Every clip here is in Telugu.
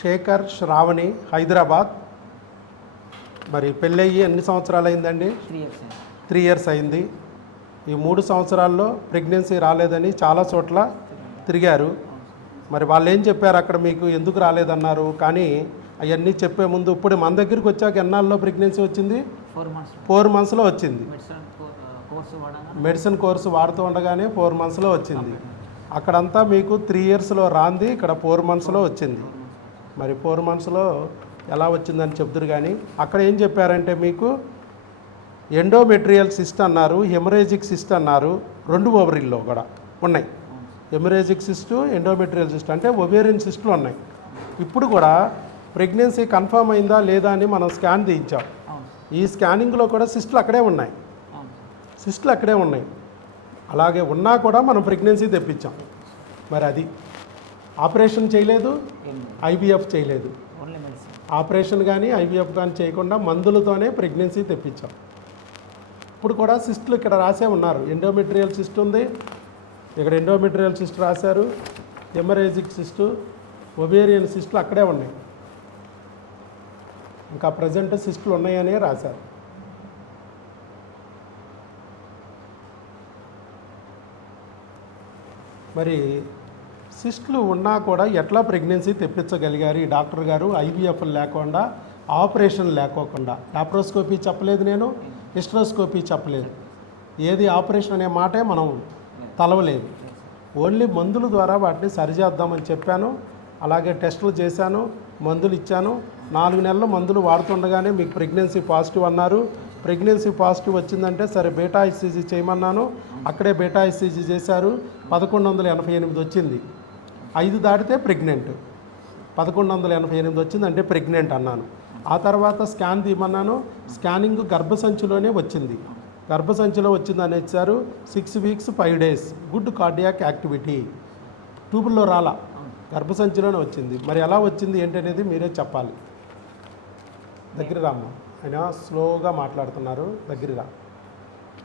శేఖర్ శ్రావణి హైదరాబాద్. మరి పెళ్ళయ్యి ఎన్ని సంవత్సరాలు అయిందండి త్రీ ఇయర్స్ అయింది. ఈ మూడు సంవత్సరాల్లో ప్రెగ్నెన్సీ రాలేదని చాలా చోట్ల తిరిగారు. మరి వాళ్ళు ఏం చెప్పారు అక్కడ మీకు? ఎందుకు రాలేదన్నారు? కానీ అవన్నీ చెప్పే ముందు ఇప్పుడు మన దగ్గరికి వచ్చాక ఎన్నాళ్ళలో ప్రెగ్నెన్సీ వచ్చింది? Four months. ఫోర్ మంత్స్లో వచ్చింది. మెడిసిన్ కోర్సు వాడుతూ ఉండగానే ఫోర్ మంత్స్లో వచ్చింది. అక్కడంతా మీకు త్రీ ఇయర్స్లో రాంది ఇక్కడ ఫోర్ మంత్స్లో వచ్చింది. మరి ఫోర్ మంత్స్లో ఎలా వచ్చిందని చెప్తురు కానీ అక్కడ ఏం చెప్పారంటే మీకు ఎండోమెట్రియల్ సిస్ట్ అన్నారు హెమరేజిక్ సిస్ట్ అన్నారు రెండు ఓవరీల్లో కూడా ఉన్నాయి. హెమరేజిక్ సిస్టు ఎండోమెట్రియల్ సిస్ట్ అంటే ఒవేరియన్ సిస్టులు ఉన్నాయి. ఇప్పుడు కూడా ప్రెగ్నెన్సీ కన్ఫర్మ్ అయిందా లేదా అని మనం స్కాన్ తీయించాం. ఈ స్కానింగ్లో కూడా సిస్టులు అక్కడే ఉన్నాయి. సిస్టులు అక్కడే ఉన్నాయి. అలాగే ఉన్నా కూడా మనం ప్రెగ్నెన్సీ తెప్పించాం. మరి అది. ఆపరేషన్ చేయలేదు ఐవీఎఫ్ చేయలేదు. ఆపరేషన్ కానీ ఐవీఎఫ్ కానీ చేయకుండా మందులతోనే ప్రెగ్నెన్సీ తెప్పించాం. ఇప్పుడు కూడా సిస్టులు ఇక్కడ రాసే ఉన్నారు. ఎండోమెట్రియల్ సిస్ట్ ఉంది. ఇక్కడ ఎండోమెట్రియల్ సిస్ట్ రాశారు. ఎమరేజిక్ సిస్టు ఒబేరియన్ సిస్టులు అక్కడే ఉన్నాయి. ఇంకా ప్రజెంట్ సిస్టులు ఉన్నాయనే రాశారు. మరి సిస్టులు ఉన్నా కూడా ఎట్లా ప్రెగ్నెన్సీ తెప్పించగలిగారు ఈ డాక్టర్ గారు? ఐవీఎఫ్ లేకుండా ఆపరేషన్ లేకోకుండా. లాప్రోస్కోపీ చెప్పలేదు నేను హిస్ట్రోస్కోపీ చెప్పలేదు. ఏది ఆపరేషన్ అనే మాటే మనం తలవలేదు. ఓన్లీ మందుల ద్వారా వాటిని సరిచేద్దామని చెప్పాను. అలాగే టెస్టులు చేశాను మందులు ఇచ్చాను. నాలుగు నెలలు మందులు వాడుతుండగానే మీకు ప్రెగ్నెన్సీ పాజిటివ్ అన్నారు. ప్రెగ్నెన్సీ పాజిటివ్ వచ్చిందంటే సరే బేటా ఐసీజీ చేయమన్నాను. అక్కడే బేటా ఐసీజీ చేశారు. పదకొండు వందల ఎనభై ఎనిమిది వచ్చింది. ఐదు దాటితే ప్రెగ్నెంట్. పదకొండు వందల ఎనభై ఎనిమిది వచ్చింది అంటే ప్రెగ్నెంట్ అన్నాను. ఆ తర్వాత స్కాన్ తీయమన్నాను. స్కానింగ్ గర్భసంచిలోనే వచ్చింది. గర్భసంచిలో వచ్చిందని ఇచ్చారు. Six weeks five days. Good cardiac activity. ట్యూబుల్లో రాలా. గర్భసంచిలోనే వచ్చింది. మరి ఎలా వచ్చింది ఏంటనేది మీరే చెప్పాలి. దగ్గర రామ్మ ఆయన స్లోగా మాట్లాడుతున్నారు. దగ్గర రా.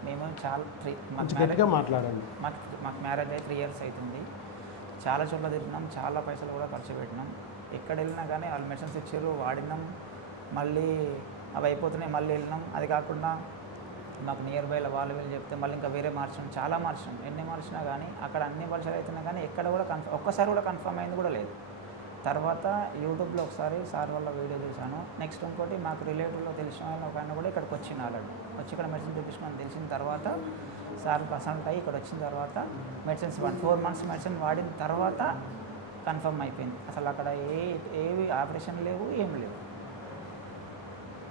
మేము చాలా గట్టిగా మాట్లాడండి. మాకు మ్యారేజ్ అయ్యి త్రీ ఇయర్స్ అవుతుంది. చాలా చోట్ల తిరిగినాం చాలా పైసలు కూడా ఖర్చు పెట్టినాం. ఎక్కడ వెళ్ళినా కానీ వాళ్ళు మెడిసిన్స్ ఇచ్చారు వాడినాం. మళ్ళీ అవి అయిపోతున్నాయి మళ్ళీ వెళ్ళినాం. అది కాకుండా మాకు నియర్ బైలో వాళ్ళు వీళ్ళు చెప్తే మళ్ళీ ఇంకా వేరే మార్చాం చాలా మార్చాం ఎన్ని మార్చినా కానీ అక్కడ అన్ని పరీక్షలు అవుతున్నా కానీ ఎక్కడ కూడా కన్ఫర్మ్ ఒక్కసారి కూడా కన్ఫర్మ్ అయింది కూడా లేదు. తర్వాత యూట్యూబ్లో ఒకసారి సార్ వల్ల వీడియో చూశాను నెక్స్ట్ ఇంకోటి మాకు రిలేటివ్లో తెలిసిన వాళ్ళు ఒక ఆయన కూడా ఇక్కడికి వచ్చిన ఆల్రెడీ వచ్చి ఇక్కడ మెడిసిన్ చూపించుకొని తెలిసిన తర్వాత సార్ కన్సల్ట్ అయ్యి ఇక్కడ వచ్చిన తర్వాత medicines one four months medicine వాడిన తర్వాత కన్ఫర్మ్ అయిపోయింది. అసలు అక్కడ ఏ ఏవి ఆపరేషన్ లేవు ఏం లేవు.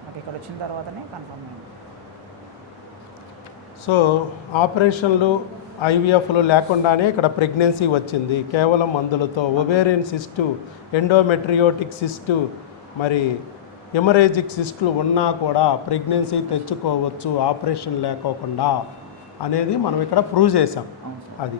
నాకు ఇక్కడ వచ్చిన తర్వాతనే కన్ఫర్మ్ అయింది. సో ఆపరేషన్లు ఐవీఎఫ్లు లేకుండానే ఇక్కడ ప్రెగ్నెన్సీ వచ్చింది. కేవలం మందులతో. ఒవేరియన్ సిస్టు ఎండోమెట్రియోటిక్ సిస్టు మరి ఎమరేజిక్ సిస్టులు ఉన్నా కూడా ప్రెగ్నెన్సీ తెచ్చుకోవచ్చు ఆపరేషన్ లేకోకుండా అనేది మనం ఇక్కడ ప్రూవ్ చేసాం అది.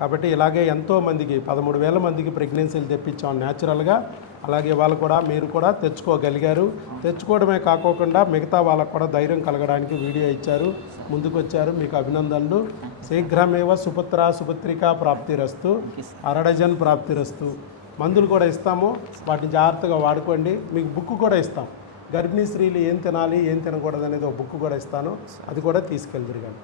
కాబట్టి ఇలాగే ఎంతో మందికి పదమూడు వేల మందికి ప్రెగ్నెన్సీలు తెప్పించాం న్యాచురల్గా. అలాగే వాళ్ళు కూడా మీరు కూడా తెచ్చుకోగలిగారు. తెచ్చుకోవడమే కాకోకుండా మిగతా వాళ్ళకు కూడా ధైర్యం కలగడానికి వీడియో ఇచ్చారు. ముందుకు వచ్చారు మీకు అభినందనలు. శీఘ్రమేవ సుపుత్ర సుపుత్రిక ప్రాప్తిరస్తు అరడజన్ ప్రాప్తిరస్తు. మందులు కూడా ఇస్తాము వాటిని జాగ్రత్తగా వాడుకోండి. మీకు బుక్ కూడా ఇస్తాం. గర్భిణీ స్త్రీలు ఏం తినాలి ఏం తినకూడదు అనేది ఒక బుక్ కూడా ఇస్తాను. అది కూడా తీసుకెళ్దురు కానీ